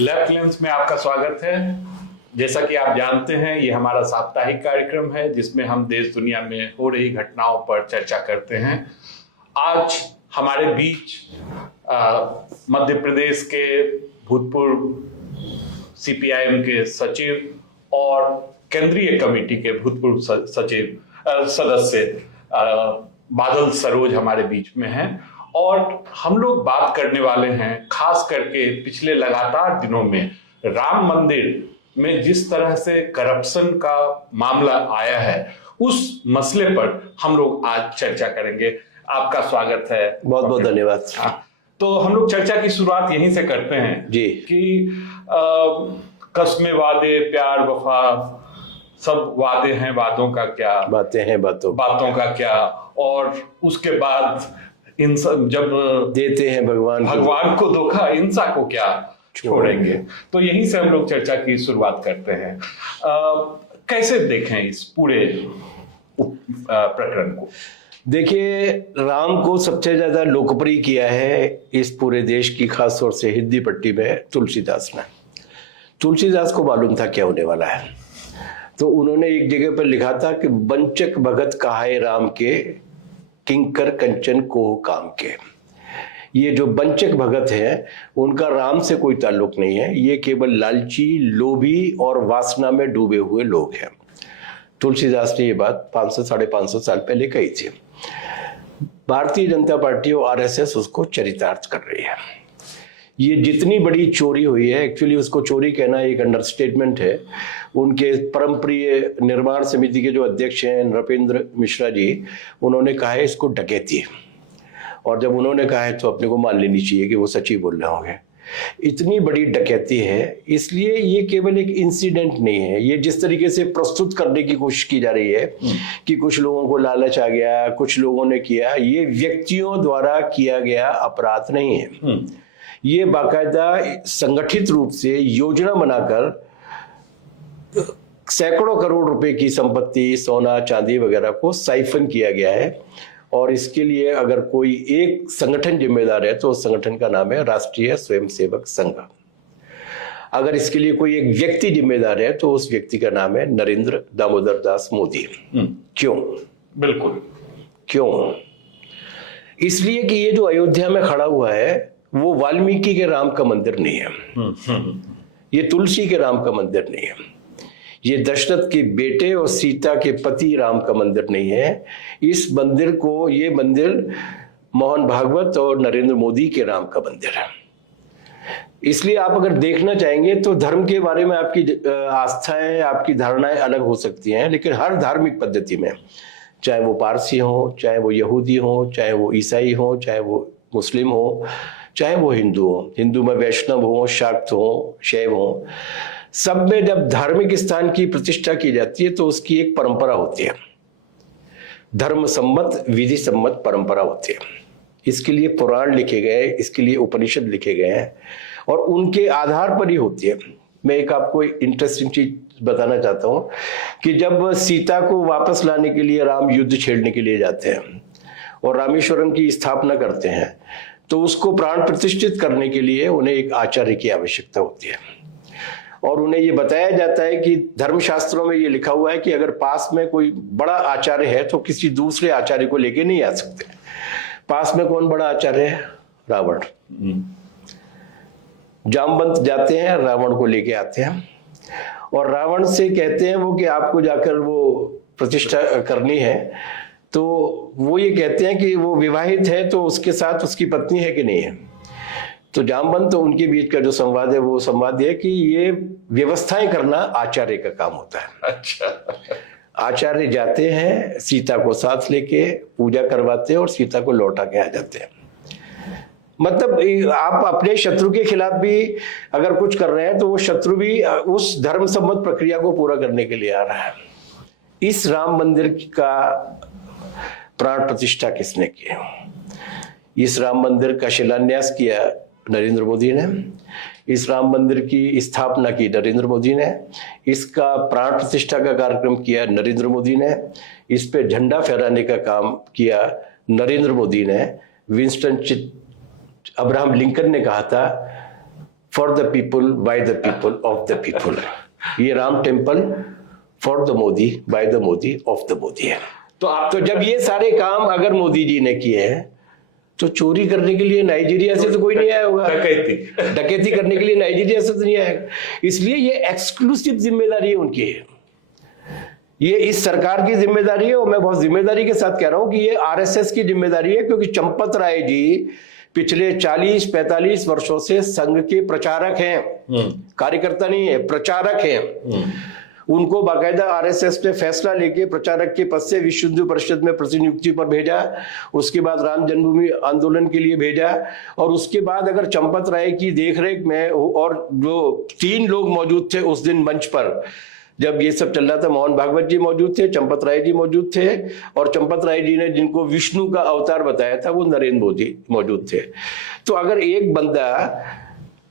Left lens में आपका स्वागत है। जैसा कि आप जानते हैं, ये हमारा साप्ताहिक कार्यक्रम है जिसमें हम देश दुनिया में हो रही घटनाओं पर चर्चा करते हैं। आज हमारे बीच मध्य प्रदेश के भूतपूर्व सीपीआईएम के सचिव और केंद्रीय कमेटी के भूतपूर्व सदस्य बादल सरोज हमारे बीच में हैं और हम लोग बात करने वाले हैं खास करके पिछले लगातार दिनों में राम मंदिर में जिस तरह से करप्शन का मामला आया है, उस मसले पर हम लोग आज चर्चा करेंगे। आपका स्वागत है। बहुत बहुत धन्यवाद। तो हम लोग चर्चा की शुरुआत यहीं से करते हैं जी कि कस्में वादे प्यार वफा सब वादे हैं, वादों का क्या, बातें हैं बातों का क्या, और उसके बाद जब देते हैं भगवान को धोखा, इंसा को क्या छोड़ेंगे। तो यहीं से हम लोग चर्चा की शुरुआत करते हैं। कैसे देखें इस पूरे प्रकरण को? देखिए, राम को सबसे ज्यादा लोकप्रिय किया है इस पूरे देश की, खास तौर से हिंदी पट्टी में तुलसीदास ने। तुलसीदास को मालूम था क्या होने वाला है, तो उन्होंने एक जगह पर लिखा था कि वंचक भगत कहाए राम के, किंकर कंचन को काम के। ये जो वंचक भगत है उनका राम से कोई ताल्लुक नहीं है, ये केवल लालची, लोभी और वासना में डूबे हुए लोग हैं। तुलसीदास ने ये बात 500-550 साल पहले कही थी। भारतीय जनता पार्टी और आरएसएस उसको चरितार्थ कर रही है। ये जितनी बड़ी चोरी हुई है, एक्चुअली उसको चोरी कहना एक अंडरस्टेटमेंट है। उनके परम प्रिय निर्माण समिति के जो अध्यक्ष हैं नृपेंद्र मिश्रा जी, उन्होंने कहा है इसको डकैती, और जब उन्होंने कहा है तो अपने को मान लेनी चाहिए कि वो सच ही बोल रहे होंगे। इतनी बड़ी डकैती है, इसलिए ये केवल एक इंसिडेंट नहीं है। ये जिस तरीके से प्रस्तुत करने की कोशिश की जा रही है कि कुछ लोगों को लालच आ गया, कुछ लोगों ने किया, ये व्यक्तियों द्वारा किया गया अपराध नहीं है। ये बाकायदा संगठित रूप से योजना बनाकर सैकड़ों करोड़ रुपए की संपत्ति, सोना चांदी वगैरह को साइफन किया गया है। और इसके लिए अगर कोई एक संगठन जिम्मेदार है तो उस संगठन का नाम है राष्ट्रीय स्वयंसेवक संघ। अगर इसके लिए कोई एक व्यक्ति जिम्मेदार है तो उस व्यक्ति का नाम है नरेंद्र दामोदर दास मोदी। क्यों? बिल्कुल क्यों? इसलिए कि ये जो अयोध्या में खड़ा हुआ है वो वाल्मीकि के राम का मंदिर नहीं है, ये तुलसी के राम का मंदिर नहीं है, ये दशरथ के बेटे और सीता के पति राम का मंदिर नहीं है। इस मंदिर को, ये मंदिर मोहन भागवत और नरेंद्र मोदी के राम का मंदिर है। इसलिए आप अगर देखना चाहेंगे तो धर्म के बारे में आपकी आस्थाएं, आपकी धारणाएं अलग हो सकती हैं, लेकिन हर धार्मिक पद्धति में, चाहे वो पारसी हो, चाहे वो यहूदी हो, चाहे वो ईसाई हो, चाहे वो मुस्लिम हो, चाहे वो हिंदू हो, हिंदू में वैष्णव हो, शाक्त हो, शैव हो, सब में जब धार्मिक स्थान की प्रतिष्ठा की जाती है तो उसकी एक परंपरा होती है, धर्म सम्मत, विधि सम्मत परंपरा होती है। इसके लिए पुराण लिखे गए, इसके लिए उपनिषद लिखे गए हैं और उनके आधार पर ही होती है। मैं एक आपको इंटरेस्टिंग चीज बताना चाहता हूं कि जब सीता को वापस लाने के लिए राम युद्ध छेड़ने के लिए जाते हैं और रामेश्वरम की स्थापना करते हैं, तो उसको प्राण प्रतिष्ठित करने के लिए उन्हें एक आचार्य की आवश्यकता होती है। और उन्हें ये बताया जाता है कि धर्मशास्त्रों में ये लिखा हुआ है कि अगर पास में कोई बड़ा आचार्य है तो किसी दूसरे आचार्य को लेके नहीं आ सकते। पास में कौन बड़ा आचार्य है? रावण। जामवंत जाते हैं, रावण को लेके आते हैं और रावण से कहते हैं वो कि आपको जाकर वो प्रतिष्ठा करनी है। तो वो ये कहते हैं कि वो विवाहित है तो उसके साथ उसकी पत्नी है कि नहीं है। तो जामवंत तो उनके बीच का जो संवाद है वो संवाद है कि ये व्यवस्थाएं करना आचार्य का काम होता है। अच्छा। आचार्य जाते हैं, सीता को साथ लेके पूजा करवाते हैं और सीता को लौटा के आ जाते हैं। मतलब आप अपने शत्रु के खिलाफ भी अगर कुछ कर रहे हैं तो वो शत्रु भी उस धर्म सम्मत प्रक्रिया को पूरा करने के लिए आ रहा है। इस राम मंदिर का प्राण प्रतिष्ठा किसने की? इस राम मंदिर का शिलान्यास किया नरेंद्र मोदी ने, इस राम मंदिर की स्थापना की नरेंद्र मोदी ने, इसका प्राण प्रतिष्ठा का कार्यक्रम किया नरेंद्र मोदी ने, इस पे झंडा फहराने का काम किया नरेंद्र मोदी ने। विंस्टन अब्राहम लिंकन ने कहा था for the people, by the people, of the people. ये Ram temple for the Modi, by the Modi, of the Modi है। तो जब ये सारे काम अगर मोदी जी ने किए हैं तो चोरी करने के लिए नाइजीरिया से तो कोई नहीं आया होगा, डकैती करने के लिए नाइजीरिया से तो नहीं आएगा। इसलिए ये एक्सक्लूसिव जिम्मेदारी है उनकी, ये इस सरकार की जिम्मेदारी है। और मैं बहुत जिम्मेदारी के साथ कह रहा हूं कि ये आरएसएस की जिम्मेदारी है, क्योंकि चंपत राय जी पिछले 40-45 वर्षों से संघ के प्रचारक हैं, कार्यकर्ता नहीं है, प्रचारक हैं। उनको बाकायदा आरएसएस ने फैसला लेके प्रचारक के पद से विश्व हिंदू परिषद में प्रतिनियुक्ति पर भेजा, उसके बाद राम जन्मभूमि आंदोलन के लिए भेजा, और उसके बाद अगर चंपत राय की देखरेख में, और जो 3 लोग मौजूद थे उस दिन मंच पर जब ये सब चल रहा था, मोहन भागवत जी मौजूद थे, चंपत राय जी मौजूद थे, और चंपत राय जी ने जिनको विष्णु का अवतार बताया था वो नरेंद्र मोदी मौजूद थे। तो अगर एक बंदा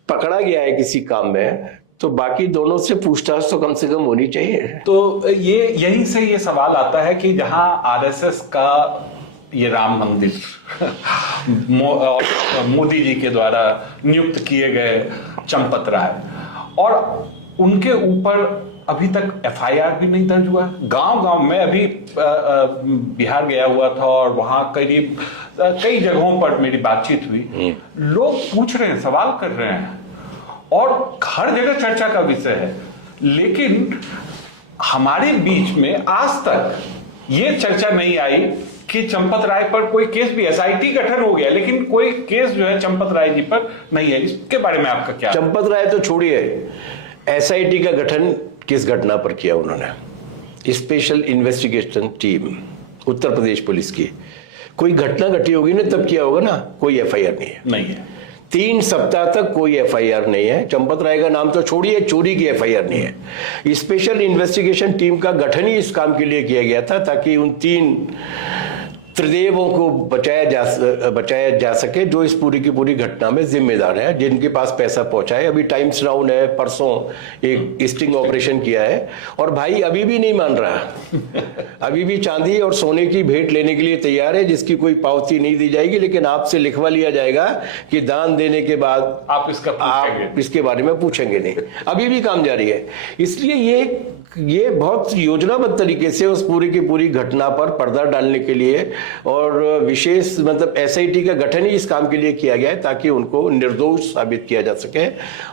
पकड़ा गया है किसी काम में तो बाकी दोनों से पूछताछ तो कम से कम होनी चाहिए। तो ये यहीं से ये सवाल आता है कि जहां आरएसएस का ये राम मंदिर मोदी जी के द्वारा नियुक्त किए गए चंपत राय, और उनके ऊपर अभी तक एफआईआर भी नहीं दर्ज हुआ। गांव-गांव में अभी बिहार गया हुआ था और वहां करीब कई जगहों पर मेरी बातचीत हुई, लोग पूछ रहे हैं, सवाल कर रहे हैं और हर जगह चर्चा का विषय है, लेकिन हमारे बीच में आज तक ये चर्चा नहीं आई कि चंपत राय पर कोई केस भी, एसआईटी गठन हो गया लेकिन कोई केस जो है चंपत राय जी पर नहीं है। इसके बारे में आपका क्या? चंपत राय तो छोड़िए, एसआईटी का गठन किस घटना पर किया उन्होंने? Special investigation team Uttar Pradesh police की, कोई घटना घटी होगी ना तब किया होगा ना, कोई एफआईआर नहीं है। 3 सप्ताह तक कोई एफआईआर नहीं है। चंपत राय का नाम तो छोड़िए, चोरी की एफआईआर नहीं है। स्पेशल इन्वेस्टिगेशन टीम का गठन ही इस काम के लिए किया गया था ताकि उन 3 त्रिदेवों को बचाया जा सके जो इस पूरी की पूरी घटना में जिम्मेदार हैं, जिनके पास पैसा पहुंचा है। अभी टाइम्स नाउ ने परसों एक स्टिंग ऑपरेशन किया है और भाई अभी भी नहीं मान रहा, अभी भी चांदी और सोने की भेंट लेने के लिए तैयार है जिसकी कोई पावती नहीं दी जाएगी, लेकिन आपसे लिखवा लिया जाएगा कि दान देने के बाद आप इसके बारे में पूछेंगे नहीं। अभी भी काम जारी है। इसलिए ये बहुत योजनाबद्ध तरीके से उस पूरी की पूरी घटना पर पर्दा डालने के लिए और विशेष मतलब एसआईटी का गठन ही इस काम के लिए किया गया है ताकि उनको निर्दोष साबित किया जा सके।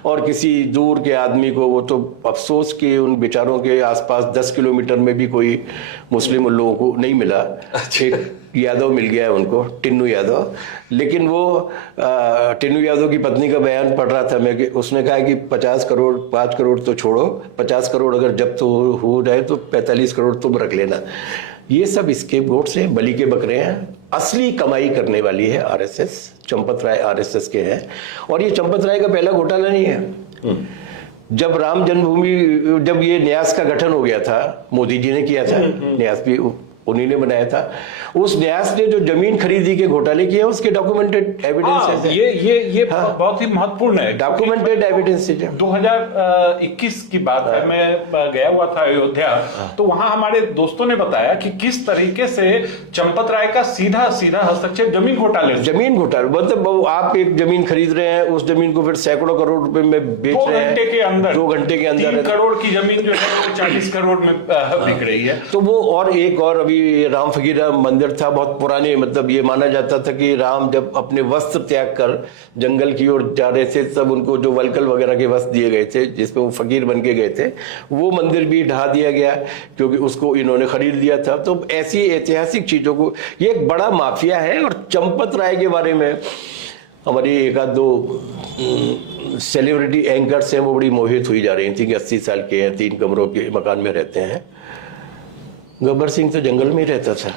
और किसी दूर के आदमी को, वो तो अफसोस कि उन बेचारों के आसपास 10 किलोमीटर में भी कोई मुस्लिम लोगों को नहीं मिला। एक यादव मिल गया है उनको, टिन्नू यादव, लेकिन वो टिन्नू यादव की पत्नी का बयान पढ़ रहा था मैं कि उसने कहा कि 50 करोड़ 5 करोड़ तो छोड़ो, 50 करोड़ अगर जब्त हो जाए तो 45 करोड़ तुम रख लेना। ये सब इसके वोट से बलि के बकरे हैं। असली कमाई करने वाली है आरएसएस, चंपत राय आरएसएस के हैं। और ये चंपत राय का पहला घोटाला नहीं है। जब राम जन्मभूमि, जब ये न्यास का गठन हो गया था, मोदी जी ने किया था, न्यास भी उन्हीं ने बनाया था। उस न्यास ने जो जमीन खरीदी के घोटाले किए उसके डॉक्यूमेंटेड एविडेंस है। ये बहुत ही महत्वपूर्ण है, डॉक्यूमेंटेड एविडेंस है। 2021 की बात है, मैं गया हुआ था अयोध्या, तो वहां हमारे दोस्तों ने बताया कि किस तरीके से चंपत राय का सीधा हस्तक्षेप जमीन घोटाले मतलब आप एक जमीन खरीद रहे हैं, उस जमीन को फिर सैकड़ों करोड़ रुपए में बेच रहे हैं, 2 घंटे के अंदर 3 करोड़ की जमीन जो है 40 करोड़ में बिक रही है। तो वो और एक और अभी राम फकीरा मंदिर था, बहुत पुराने, मतलब ये माना जाता था कि राम जब अपने वस्त्र त्याग कर जंगल की ओर जा रहे थे तब उनको जो वलकल वगैरह के वस्त्र दिए गए थे जिसपे वो फकीर बन के गए थे, वो मंदिर भी ढा दिया गया क्योंकि उसको इन्होंने खरीद लिया था। तो ऐसी ऐतिहासिक चीजों को, ये एक बड़ा माफिया है। और चंपत राय के बारे में हमारी 1-2 सेलिब्रिटी एंकर्स हैं, वो बड़ी मोहित हुई जा रही थी कि 80 साल के हैं, 3 कमरों के मकान में रहते हैं। गब्बर सिंह तो जंगल में ही रहता था।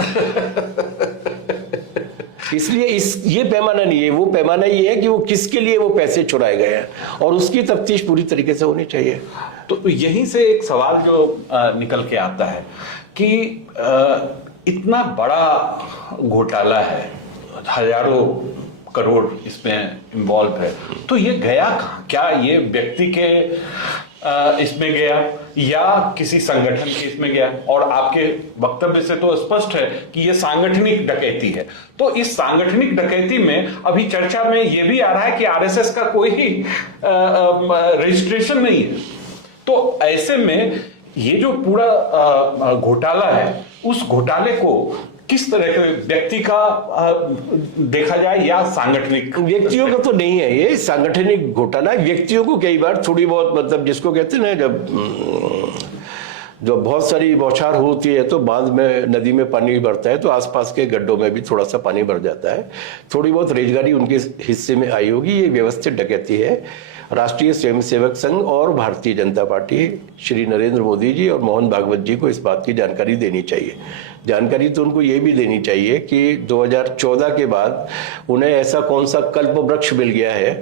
इसलिए ये पैमाना नहीं है, वो पैमाना ये है कि वो किसके लिए वो पैसे चुराए गए हैं और उसकी तफ्तीश पूरी तरीके से होनी चाहिए। तो यहीं से एक सवाल जो निकल के आता है कि इतना बड़ा घोटाला है, हजारों करोड़ इसमें इन्वॉल्व है, तो ये गया कहाँ? क्या ये व्यक्ति के इसमें गया या किसी संगठन के इसमें गया, और आपके वक्तव्य से तो स्पष्ट है कि यह सांगठनिक डकैती है। तो इस सांगठनिक डकैती में अभी चर्चा में यह भी आ रहा है कि आरएसएस का कोई ही रजिस्ट्रेशन नहीं है। तो ऐसे में ये जो पूरा घोटाला है, उस घोटाले को किस तरह के व्यक्ति का देखा जाए या सांगठनिक? व्यक्तियों का तो नहीं है, ये सांगठनिक घोटाला है। व्यक्तियों को कई बार थोड़ी बहुत, मतलब जिसको कहते हैं ना, जब बहुत सारी बौछार होती है तो बांध में, नदी में पानी भरता है तो आसपास के गड्ढों में भी थोड़ा सा पानी भर जाता है। थोड़ी बहुत रोजगारी उनके हिस्से में आई होगी। ये व्यवस्थित डकैती है। राष्ट्रीय स्वयंसेवक संघ और भारतीय जनता पार्टी, श्री नरेंद्र मोदी जी और मोहन भागवत जी को इस बात की जानकारी देनी चाहिए। जानकारी तो उनको ये भी देनी चाहिए कि 2014 के बाद उन्हें ऐसा कौन सा कल्प वृक्ष मिल गया है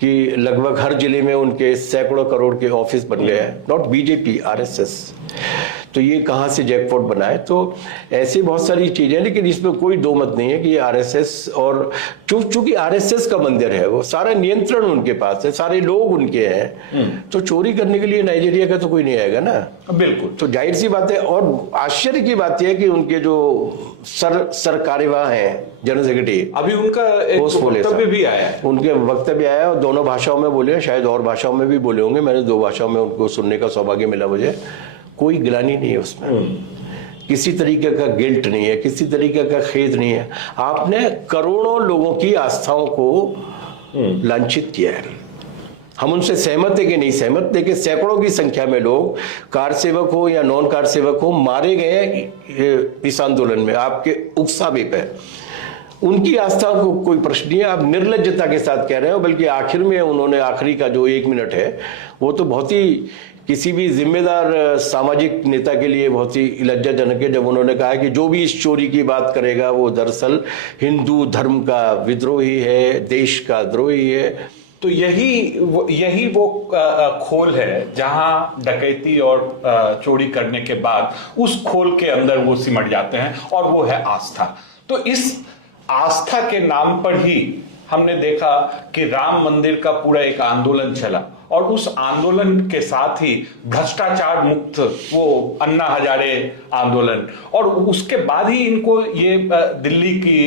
कि लगभग हर जिले में उनके सैकड़ों करोड़ के ऑफिस बन गए हैं। Not BJP, RSS. तो ये कहाँ से जैकपॉट बना है? तो ऐसी बहुत सारी चीजें, लेकिन इसमें कोई दो मत नहीं है कि ये आरएसएस, और चूंकि आरएसएस का मंदिर है, वो सारा नियंत्रण उनके पास है, सारे लोग उनके हैं, तो चोरी करने के लिए नाइजीरिया का तो कोई नहीं आएगा ना। बिल्कुल। तो जाहिर सी बात है। और आश्चर्य की बात यह है कि उनके जो सर कार्यवाह हैं, जनरल सेक्रेटरी, अभी उनका एक वक्तव्य भी आया है। उनके वक्तव्य आया है और दोनों भाषाओं में बोले हैं, शायद और भाषाओं में भी बोले होंगे। मैंने 2 भाषाओं में उनको सुनने का सौभाग्य मिला मुझे। कोई गिलानी नहीं है उसमें, किसी तरीके का गिल्ट नहीं है, किसी तरीके का खेद नहीं है। आपने करोड़ों लोगों की आस्थाओं को लांछित किया है। हम उनसे सहमत है कि नहीं सहमत, लेकिन सैकड़ों की संख्या में लोग, कार सेवक हो या नॉन कार सेवक हो, मारे गए इस आंदोलन में आपके उकसावे पे। उनकी आस्था को कोई प्रश्न नहीं है। आप निर्लज्जता के साथ कह रहे हो, बल्कि आखिर में उन्होंने, आखिरी का जो 1 मिनट है, वो तो बहुत ही किसी भी जिम्मेदार सामाजिक नेता के लिए बहुत ही लज्जाजनक है, जब उन्होंने कहा कि जो भी इस चोरी की बात करेगा वो दरअसल हिंदू धर्म का विद्रोही है, देश का द्रोही है। तो यही वो खोल है जहां डकैती और चोरी करने के बाद उस खोल के अंदर वो सिमट जाते हैं, और वो है आस्था। तो इस आस्था के नाम पर ही हमने देखा कि राम मंदिर का पूरा एक आंदोलन चला, और उस आंदोलन के साथ ही भ्रष्टाचार मुक्त वो अन्ना हजारे आंदोलन, और उसके बाद ही इनको ये दिल्ली की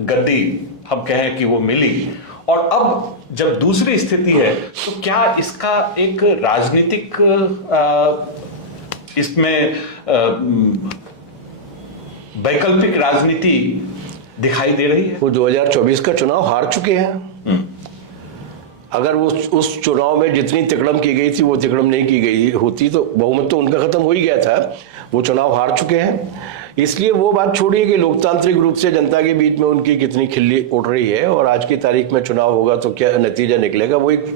गद्दी हम कहें कि वो मिली। और अब जब दूसरी स्थिति है, तो क्या इसका एक राजनीतिक इसमें वैकल्पिक राजनीति दिखाई दे रही है? वो 2024 का चुनाव हार चुके हैं। अगर वो उस चुनाव में जितनी तिकड़म की गई थी वो तिकड़म नहीं की गई होती तो बहुमत तो उनका खत्म हो ही गया था। वो चुनाव हार चुके हैं। इसलिए वो बात छोड़िए कि लोकतांत्रिक रूप से जनता के बीच में उनकी कितनी खिल्ली उड़ रही है और आज की तारीख में चुनाव होगा तो क्या नतीजा निकलेगा, वो एक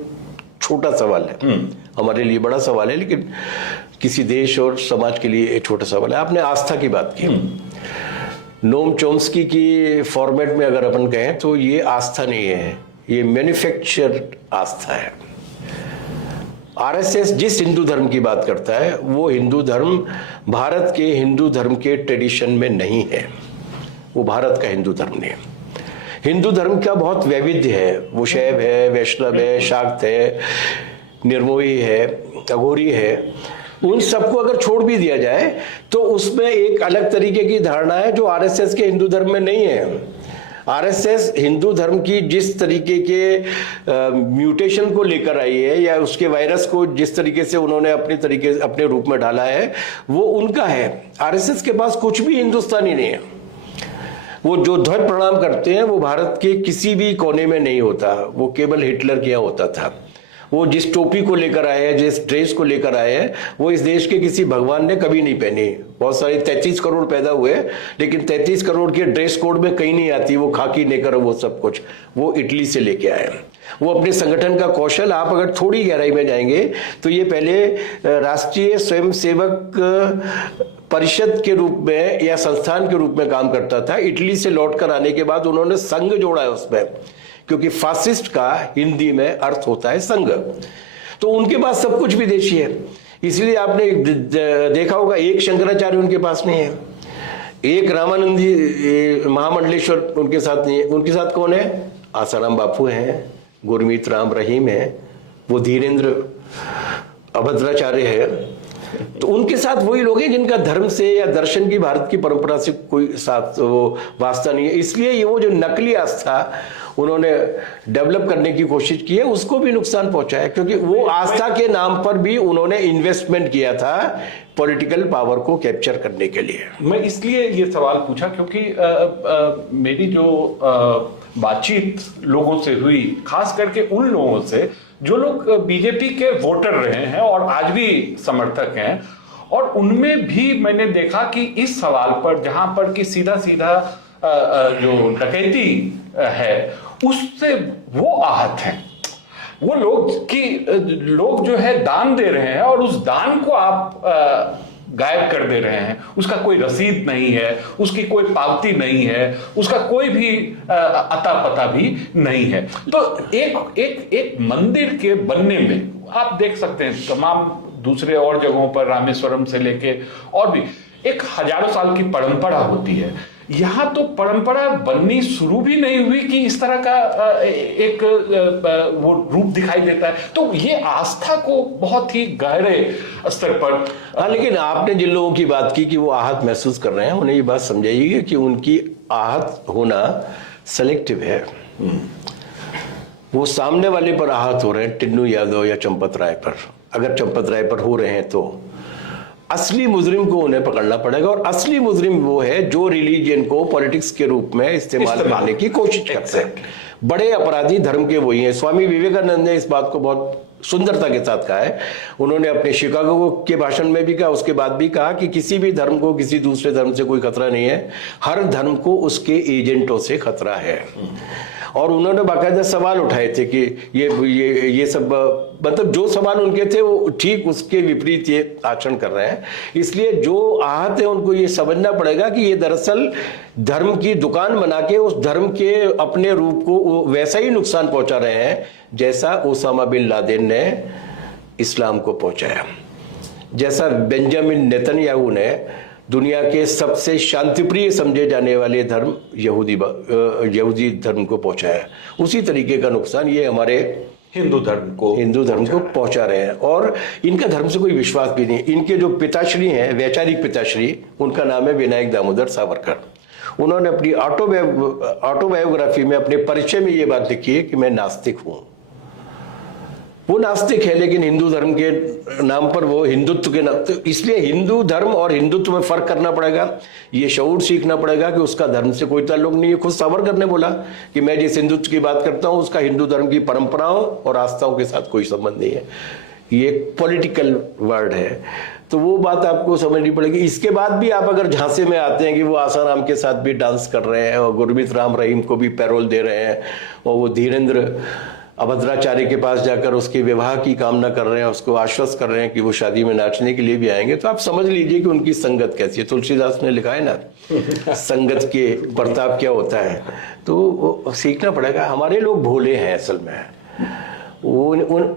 छोटा सवाल है। हमारे लिए बड़ा सवाल है, लेकिन किसी देश और समाज के लिए एक छोटा सवाल है। आपने आस्था की बात की। नोम चोम्स्की की फॉर्मेट में अगर अपन कहें तो ये आस्था नहीं है, ये मैन्युफैक्चर आस्था है। आरएसएस जिस हिंदू धर्म की बात करता है वो हिंदू धर्म भारत के हिंदू धर्म के ट्रेडिशन में नहीं है। वो भारत का हिंदू धर्म नहीं है। हिंदू धर्म का बहुत वैविध्य है। वो शैव है, वैष्णव है, शाक्त है, निर्मोही है, अघोरी है। उन सबको अगर छोड़ भी दिया जाए तो उसमें एक अलग तरीके की धारणा है जो आरएसएस के हिंदू धर्म में नहीं है। आरएसएस हिंदू धर्म की जिस तरीके के म्यूटेशन को लेकर आई है या उसके वायरस को जिस तरीके से उन्होंने अपने रूप में डाला है वो उनका है। आरएसएस के पास कुछ भी हिंदुस्तानी नहीं है। वो जो ध्वज प्रणाम करते हैं वो भारत के किसी भी कोने में नहीं होता, वो केवल हिटलर के यहाँ होता था। वो जिस टोपी को लेकर आए हैं, जिस ड्रेस को लेकर आए हैं, वो इस देश के किसी भगवान ने कभी नहीं पहनी। बहुत सारे 33 करोड़ पैदा हुए, लेकिन 33 करोड़ के ड्रेस कोड में कहीं नहीं आती वो खाकी नेकर, वो सब कुछ वो इटली से लेके आए। वो अपने संगठन का कौशल, आप अगर थोड़ी गहराई में जाएंगे तो ये पहले राष्ट्रीय स्वयंसेवक परिषद के रूप में या संस्थान के रूप में काम करता था। इटली से लौटकर आने के बाद उन्होंने संघ जोड़ा है उसमें, क्योंकि फासिस्ट का हिंदी में अर्थ होता है संघ। तो उनके पास सब कुछ विदेशी है। इसलिए आपने देखा होगा एक शंकराचार्य उनके पास नहीं है, एक रामानंदी महामंडलेश्वर उनके साथ नहीं है। उनके साथ कौन है? आसाराम बापू हैं, गुरमीत राम रहीम है, वो धीरेन्द्र अभद्राचार्य है, तो उनके साथ वही लोग हैं जिनका धर्म से या दर्शन की, भारत की परंपरा से कोई साथ वो वास्ता नहीं है। इसलिए ये वो जो नकली आस्था उन्होंने डेवलप करने की कोशिश की है, उसको भी नुकसान पहुंचा है, क्योंकि वो आस्था के नाम पर भी उन्होंने इन्वेस्टमेंट किया था पॉलिटिकल पावर को कैप्चर करने के लिए। मैं इसलिए ये सवाल पूछा क्योंकि मेरी जो बातचीत लोगों से हुई, खास करके उन लोगों से जो लोग बीजेपी के वोटर रहे हैं और आज भी समर्थक हैं, और उनमें भी मैंने देखा कि इस सवाल पर, जहां पर कि सीधा सीधा जो डकैती है उससे वो आहत हैं। वो लोग जो है दान दे रहे हैं और उस दान को आप गायब कर दे रहे हैं, उसका कोई रसीद नहीं है, उसकी कोई पावती नहीं है, उसका कोई भी अता पता भी नहीं है। तो एक मंदिर के बनने में आप देख सकते हैं तमाम दूसरे और जगहों पर, रामेश्वरम से लेके और भी एक हजारों साल की परंपरा होती है। यहां तो परंपरा बननी शुरू भी नहीं हुई कि इस तरह का एक वो रूप दिखाई देता है। तो ये आस्था को बहुत ही गहरे स्तर पर। हाँ, लेकिन आपने जिन लोगों की बात की कि वो आहत महसूस कर रहे हैं, उन्हें ये बात समझाइए कि उनकी आहत होना सेलेक्टिव है। वो सामने वाले पर आहत हो रहे हैं, टिन्नू यादव या चंपत राय पर। अगर चंपत राय पर हो रहे हैं तो असली मुजरिम को उन्हें पकड़ना पड़ेगा, और असली मुजरिम वो है जो रिलीजन को पॉलिटिक्स के रूप में इस्तेमाल करने की कोशिश करते हैं। बड़े अपराधी धर्म के वही हैं। स्वामी विवेकानंद ने इस बात को बहुत सुंदरता के साथ कहा है। उन्होंने अपने शिकागो के भाषण में भी कहा, उसके बाद भी कहा कि किसी भी धर्म को किसी दूसरे धर्म से कोई खतरा नहीं है, हर धर्म को उसके एजेंटों से खतरा है। और उन्होंने बाकायदा सवाल उठाए थे कि ये सब, मतलब जो सवाल उनके थे वो ठीक उसके विपरीत ये आचरण कर रहे हैं। इसलिए जो आहत है उनको ये समझना पड़ेगा कि ये दरअसल धर्म की दुकान बना के उस धर्म के अपने रूप को वैसा ही नुकसान पहुंचा रहे हैं जैसा ओसामा बिन लादेन ने इस्लाम को पहुंचाया, जैसा बेंजामिन नेतन्याहू ने दुनिया के सबसे शांतिप्रिय समझे जाने वाले धर्म यहूदी धर्म को पहुंचाया। उसी तरीके का नुकसान ये हमारे हिंदू धर्म को पहुंचा रहे हैं। और इनका धर्म से कोई विश्वास भी नहीं। इनके जो पिताश्री हैं, वैचारिक पिताश्री, उनका नाम है विनायक दामोदर सावरकर। उन्होंने अपनी ऑटोबायोग्राफी में, अपने परिचय में ये बात लिखी है कि मैं नास्तिक हूं। वो नास्तिक है, लेकिन हिंदू धर्म के नाम पर वो हिंदुत्व के नाम, तो इसलिए हिंदू धर्म और हिंदुत्व में फर्क करना पड़ेगा। ये शऊर सीखना पड़ेगा कि उसका धर्म से कोई ताल्लुक नहीं है। खुद सावरकर ने बोला कि मैं जिस हिंदुत्व की बात करता हूं उसका हिंदू धर्म की परंपराओं और आस्थाओं के साथ कोई संबंध नहीं है। ये एक पॉलिटिकल वर्ड है, तो वो बात आपको समझनी पड़ेगी। इसके बाद भी आप अगर झांसे में आते हैं कि वो आसाराम के साथ भी डांस कर रहे हैं और गुरमीत राम रहीम को भी पैरोल दे रहे हैं, और वो धीरेन्द्र अभद्राचार्य के पास जाकर उसके विवाह की कामना कर रहे हैं, उसको आश्वस्त कर रहे हैं कि वो शादी में नाचने के लिए भी आएंगे, तो आप समझ लीजिए कि उनकी संगत कैसी है। तुलसीदास ने लिखा है ना, संगत के प्रताप क्या होता है। तो सीखना पड़ेगा। हमारे लोग भोले हैं असल में।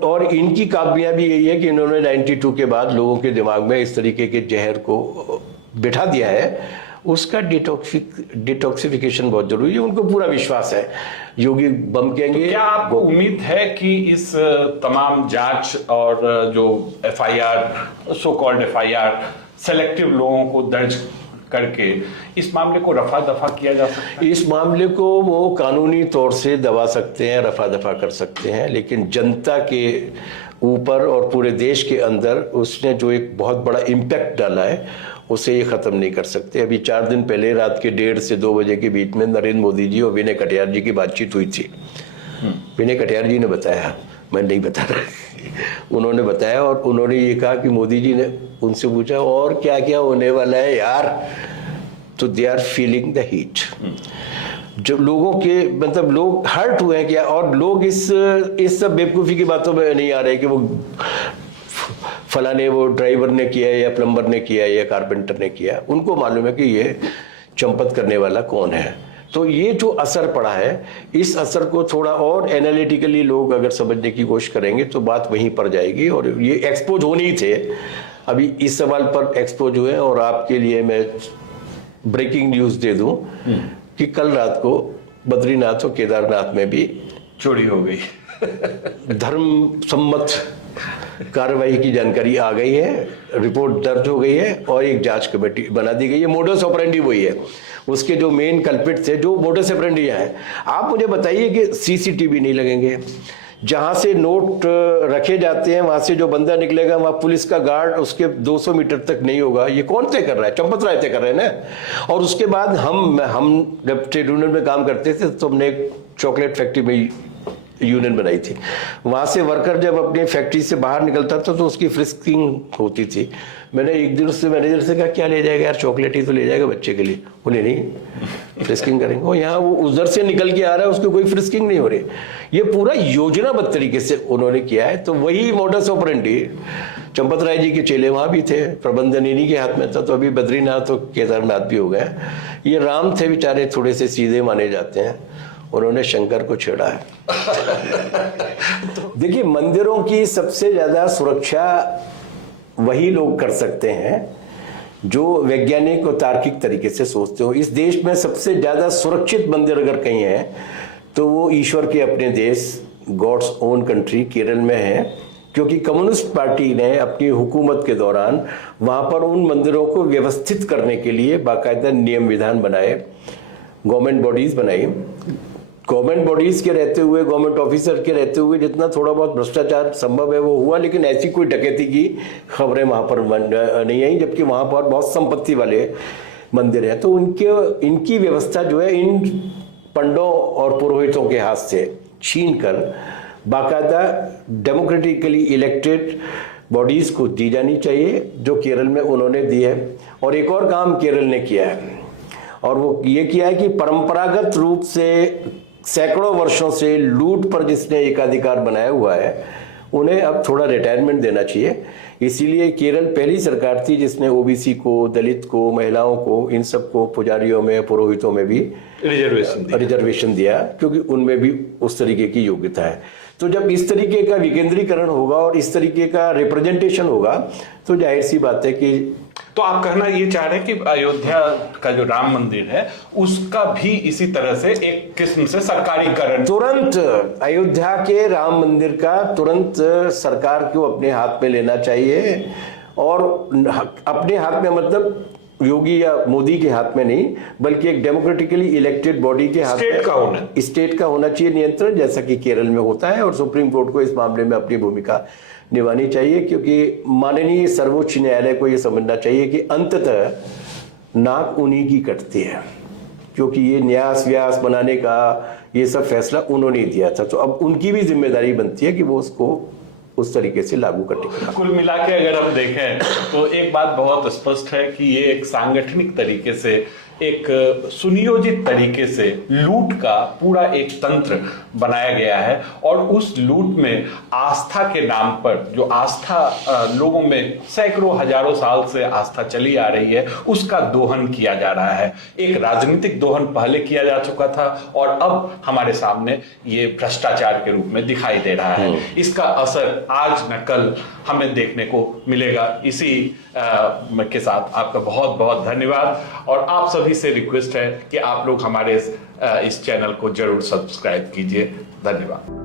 और इनकी कामयाबी यही है कि इन्होंने 92 के बाद लोगों के दिमाग में इस तरीके के जहर को बिठा दिया है। उसका डिटॉक्सिफिकेशन बहुत जरूरी है। उनको पूरा विश्वास है योगी बम कहेंगे। तो क्या आपको उम्मीद है कि इस तमाम जांच और जो FIR, so called FIR, selective लोगों को दर्ज करके इस मामले को रफा दफा किया जा सकता है? इस मामले को वो कानूनी तौर से दबा सकते हैं, रफा दफा कर सकते हैं, लेकिन जनता के ऊपर और पूरे देश के अंदर उसने जो एक बहुत बड़ा इम्पैक्ट डाला है उसे ये खत्म नहीं कर सकते। अभी 4 दिन पहले रात के 1:30 से 2 बजे के बीच में नरेंद्र मोदी जी और विनय कटियार जी की बातचीत हुई थी। विनय कटियार जी ने बताया, मैं नहीं बता रहा, उन्होंने बताया, और उन्होंने ये कहा कि मोदी जी ने उनसे पूछा और क्या क्या होने वाला है यार, तो they are feeling the heat. जो लोगों के, मतलब लोग हर्ट हुए हैं क्या, और लोग इस सब बेवकूफ़ी की बातों में नहीं आ रहे कि वो फलाने वो ड्राइवर ने किया या प्लम्बर ने किया या कारपेंटर ने किया। उनको मालूम है कि ये चंपत करने वाला कौन है। तो ये जो असर पड़ा है, इस असर को थोड़ा और एनालिटिकली लोग अगर समझने की कोशिश करेंगे तो बात वहीं पर जाएगी। और ये एक्सपोज होने ही थे, अभी इस सवाल पर एक्सपोज हुए। और आपके लिए मैं ब्रेकिंग न्यूज़ दे दूं कि कल रात को बद्रीनाथ और केदारनाथ में भी चोरी हो गई। धर्म सम्मत कार्रवाई की जानकारी आ गई है, रिपोर्ट दर्ज हो गई है और एक जांच कमेटी बना दी गई है। मोडस ऑपरेंडी वही है, उसके जो मेन कल्पिट थे, जो मोडस ऑपरेंडी है। आप मुझे बताइए कि सीसीटीवी नहीं लगेंगे, जहां से नोट रखे जाते हैं वहां से जो बंदा निकलेगा वहां पुलिस का गार्ड उसके 200 मीटर तक नहीं होगा, ये कौन तय कर रहा है? चंपत राय तय कर रहे हैं ना। और उसके बाद हम जब ट्रेड यूनियन में काम करते थे तो हमने एक चॉकलेट फैक्ट्री में यूनियन बनाई थी। वहां से वर्कर जब अपनी फैक्ट्री से बाहर निकलता था तो उसकी फ्रिस्किंग होती थी। मैंने एक दिन उससे मैनेजर से कहा क्या ले जाएगा यार, चॉकलेट ही तो ले जाएगा बच्चे के लिए। बोले नहीं, फ्रिस्किंग करेंगे। और यहाँ वो उधर से निकल के आ रहा है, उसको कोई फ्रिस्किंग नहीं हो रही। ये पूरा योजनाबद्ध तरीके से उन्होंने किया है। तो वही मोडस ऑपरेंडी चंपत राय जी के चेले वहां भी थे, प्रबंधन इन्हीं के हाथ में था। तो अभी बद्रीनाथ और केदारनाथ भी हो गए। ये राम थे बेचारे, थोड़े से सीधे माने जाते हैं, उन्होंने शंकर को छेड़ा है। देखिए, मंदिरों की सबसे ज्यादा सुरक्षा वही लोग कर सकते हैं जो वैज्ञानिक और तार्किक तरीके से सोचते हो। इस देश में सबसे ज्यादा सुरक्षित मंदिर अगर कहीं है तो वो ईश्वर के अपने देश, गॉड्स ओन कंट्री केरल में है। क्योंकि कम्युनिस्ट पार्टी ने अपनी हुकूमत के दौरान वहां पर उन मंदिरों को व्यवस्थित करने के लिए बाकायदा नियम विधान बनाए, गवर्नमेंट बॉडीज बनाई। गवर्नमेंट बॉडीज के रहते हुए, गवर्नमेंट ऑफिसर के रहते हुए जितना थोड़ा बहुत भ्रष्टाचार संभव है वो हुआ, लेकिन ऐसी कोई डकैती की खबरें वहां पर नहीं आई। जबकि वहां पर बहुत संपत्ति वाले मंदिर हैं। तो इनकी व्यवस्था जो है इन पंडों और पुरोहितों के हाथ से छीन कर बाकायदा डेमोक्रेटिकली इलेक्टेड बॉडीज को दी जानी चाहिए, जो केरल में उन्होंने दी है। और एक और काम केरल ने किया है, और वो ये किया है कि परंपरागत रूप से सैकड़ों वर्षों से लूट पर जिसने एकाधिकार बनाया हुआ है उन्हें अब थोड़ा रिटायरमेंट देना चाहिए। इसीलिए केरल पहली सरकार थी जिसने ओबीसी को, दलित को, महिलाओं को, इन सबको पुजारियों में, पुरोहितों में भी रिजर्वेशन दिया, क्योंकि उनमें भी उस तरीके की योग्यता है। तो जब इस तरीके का विकेंद्रीकरण होगा और इस तरीके का रिप्रेजेंटेशन होगा तो जाहिर सी बात है कि तो आप कहना ये चाह रहे हैं कि अयोध्या का जो राम मंदिर है उसका भी इसी तरह से एक किस्म से सरकारीकरण, तुरंत अयोध्या के राम मंदिर का तुरंत सरकार को अपने हाथ में लेना चाहिए। और अपने हाथ में मतलब योगी या मोदी के हाथ में नहीं, बल्कि एक डेमोक्रेटिकली इलेक्टेड बॉडी के हाथ में, स्टेट का होना चाहिए नियंत्रण, जैसा कि केरल में होता है। और सुप्रीम कोर्ट को इस मामले में अपनी भूमिका निभानी चाहिए, क्योंकि माननीय सर्वोच्च न्यायालय को यह समझना चाहिए कि अंततः नाक उन्हीं की कटती है, क्योंकि ये न्यास व्यास बनाने का ये सब फैसला उन्होंने दिया था। तो अब उनकी भी जिम्मेदारी बनती है कि वो उसको उस तरीके से लागू करने। कुल मिला के अगर हम देखें तो एक बात बहुत स्पष्ट है कि ये एक सांगठनिक तरीके से, एक सुनियोजित तरीके से लूट का पूरा एक तंत्र बनाया गया है। और उस लूट में आस्था के नाम पर, जो आस्था लोगों में सैकड़ों हजारों साल से आस्था चली आ रही है, उसका दोहन किया जा रहा है। एक राजनीतिक दोहन पहले किया जा चुका था और अब हमारे सामने ये भ्रष्टाचार के रूप में दिखाई दे रहा है। इसका असर आज न कल हमें देखने को मिलेगा। इसी के साथ आपका बहुत बहुत धन्यवाद। और आप सभी से रिक्वेस्ट है कि आप लोग हमारे इस चैनल को जरूर सब्सक्राइब कीजिए। धन्यवाद।